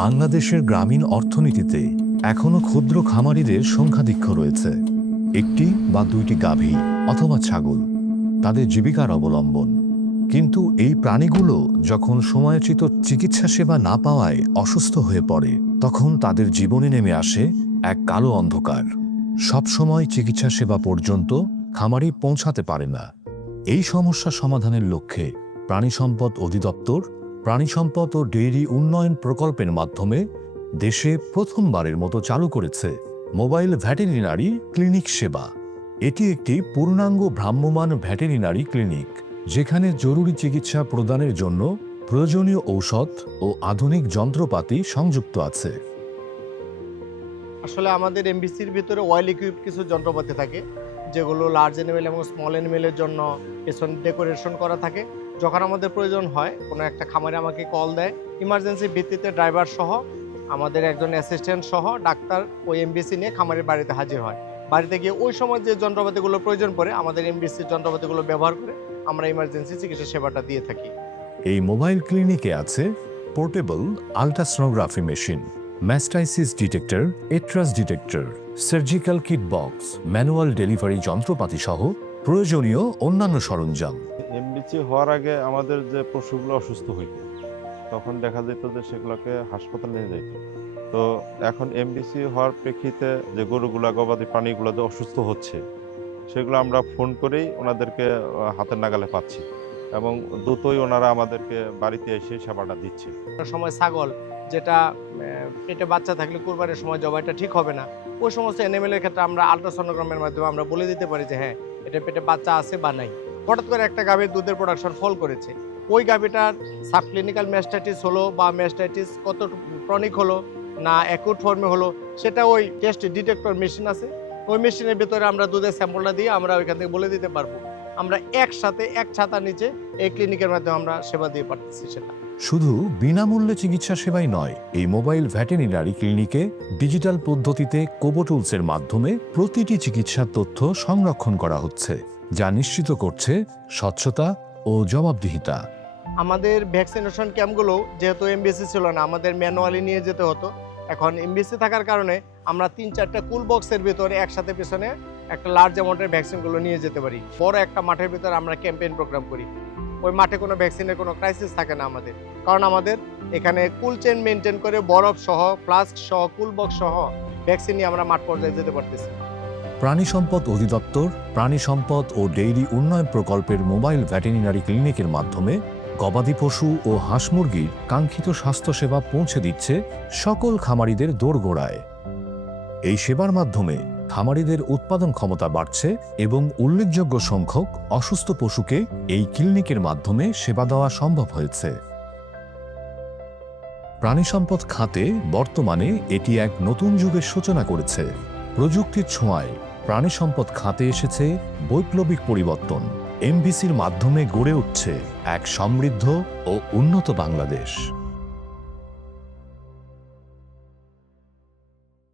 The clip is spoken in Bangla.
বাংলাদেশের গ্রামীণ অর্থনীতিতে এখনও ক্ষুদ্র খামারিদের সংখ্যাধিক্য রয়েছে। একটি বা দুইটি গাভী অথবা ছাগল তাদের জীবিকার অবলম্বন। কিন্তু এই প্রাণীগুলো যখন সময়োচিত চিকিৎসা সেবা না পাওয়ায় অসুস্থ হয়ে পড়ে, তখন তাদের জীবনে নেমে আসে এক কালো অন্ধকার। সবসময় চিকিৎসা সেবা পর্যন্ত খামারি পৌঁছাতে পারে না। এই সমস্যা সমাধানের লক্ষ্যে প্রাণী সম্পদ অধিদপ্তর প্রাণী সম্পদ ও ডেইরি উন্নয়ন প্রকল্পের মাধ্যমে দেশে প্রথমবারের মতো চালু করেছে মোবাইল ভেটেরিনারি ক্লিনিক সেবা। এটি একটি পূর্ণাঙ্গ ভ্রাম্যমাণ ভেটেরিনারি ক্লিনিক, যেখানে জরুরি চিকিৎসা প্রদানের জন্য প্রয়োজনীয় ঔষধ ও আধুনিক যন্ত্রপাতি সংযুক্ত আছে। আসলে আমাদের এমবিসির ভিতরে ওয়েল ইকুইপড কিছু যন্ত্রপাতি থাকে, যেগুলো লার্জ অ্যানিমেল এবং স্মল অ্যানিমেলের জন্য পেছন ডেকোরেশন করা থাকে। যখন আমাদের প্রয়োজন হয়, কোনো একটা খামারে আমাকে কল দেয়, ইমার্জেন্সি ভিত্তিতে ড্রাইভার সহ আমাদের একজন অ্যাসিস্ট্যান্ট সহ ডাক্তার ওই এমবিসি নিয়ে খামারের বাড়িতে হাজির হয়। বাড়িতে গিয়ে ওই সময় যে যন্ত্রপাতিগুলো প্রয়োজন পড়ে, আমাদের এমবিসির যন্ত্রপাতিগুলো ব্যবহার করে আমরা ইমার্জেন্সি চিকিৎসা সেবাটা দিয়ে থাকি। এই মোবাইল ক্লিনিকে আছে portable ultrasonography machine, mastitis detector, এট্রাস detector, surgical kit box, manual delivery যন্ত্রপাতি সহ প্রয়োজনীয় অন্যান্য সরঞ্জাম। এমবিসি হওয়ার আগে আমাদের যে পশুগুলো অসুস্থ হইত, তখন দেখা যেত যে সেগুলোকে হাসপাতালে নিয়ে যেত। তো এখন এমবিসি হওয়ার প্রেক্ষিতে যে গরুগুলা গবাদি প্রাণীগুলো যে অসুস্থ হচ্ছে, সেগুলো আমরা ফোন করেই ওনাদেরকে হাতের নাগালে পাচ্ছি এবং দ্রুতই ওনারা আমাদেরকে বাড়িতে এসে সেবাটা দিচ্ছে। সময় ছাগল যেটা পেটে বাচ্চা থাকলে কুরবানির সময় জবাইটা ঠিক হবে না, ওই সমস্ত এনিমেলের ক্ষেত্রে আমরা আল্ট্রাসোনোগ্রামের মাধ্যমে আমরা বলে দিতে পারি যে হ্যাঁ, এটা পেটে বাচ্চা আছে বা নাই। হঠাৎ করে একটা গাভীর দুধের প্রোডাকশন ফল করেছে, ওই গাভীটার সাবক্লিনিক্যাল ম্যাস্টাইটিস হলো বা ম্যাস্টাইটিস কত ক্রনিক হলো না অ্যাকুট ফর্মে হলো, সেটা ওই টেস্ট ডিটেক্টর মেশিন আছে, ওই মেশিনের ভিতরে আমরা দুধের স্যাম্পলটা দিয়ে আমরা ওইখান থেকে বলে দিতে পারবো। আমরা একসাথে এক ছাতার নিচে এই ক্লিনিকের মাধ্যমে আমরা সেবা দিয়ে পারতেছি। সেটা শুধু বিনামূল্যে চিকিৎসা সেবাই নয়, এই মোবাইল ভেটেরিনারি ক্লিনিকে ডিজিটাল পদ্ধতিতে কোবোটুলসের মাধ্যমে প্রতিটি চিকিৎসার তথ্য সংরক্ষণ করা হচ্ছে, যা নিশ্চিত করছে স্বচ্ছতা ও জবাবদিহিতা। আমাদের ভ্যাকসিনেশন ক্যাম্পগুলো যেহেতু এমবিসি ছিল না, আমাদের ম্যানুয়ালি নিয়ে যেতে হতো। এখন এমবিসি থাকার কারণে আমরা 3-4টা কুল বক্সের ভিতরে একসাথে পিছনে একটা লার্জ অ্যামাউন্টের ভ্যাকসিনগুলো নিয়ে যেতে পারি। বড় একটা মাঠের ভিতরে আমরা ক্যাম্পেইন প্রোগ্রাম করি। ওই মাঠে কোনো ভ্যাকসিনের কোনো ক্রাইসিস থাকে না আমাদের, কারণ আমাদের এখানে কুল চেন মেনটেন করে বরফ সহ, ফ্লাস্ক সহ, কুল বক্স সহ ভ্যাকসিন নিয়ে আমরা মাঠ পর্যায়ে যেতে পারতেছি। প্রাণী সম্পদ অধিদপ্তর প্রাণী সম্পদ ও ডেইরি উন্নয়ন প্রকল্পের মোবাইল ভেটেরিনারি ক্লিনিকের মাধ্যমে গবাদি পশু ও হাঁস মুরগির কাঙ্ক্ষিত স্বাস্থ্যসেবা পৌঁছে দিচ্ছে সকল খামারিদের দোরগোড়ায়। এই সেবার মাধ্যমে খামারিদের উৎপাদন ক্ষমতা বাড়ছে এবং উল্লেখযোগ্য সংখ্যক অসুস্থ পশুকে এই ক্লিনিকের মাধ্যমে সেবা দেওয়া সম্ভব হয়েছে। প্রাণী সম্পদ খাতে বর্তমানে এটি এক নতুন যুগের সূচনা করেছে। প্রযুক্তির ছোঁয়ায় প্রাণী সম্পদ খাতে এসেছে বৈপ্লবিক পরিবর্তন। এমবিসির মাধ্যমে গড়ে উঠছে এক সমৃদ্ধ ও উন্নত বাংলাদেশ।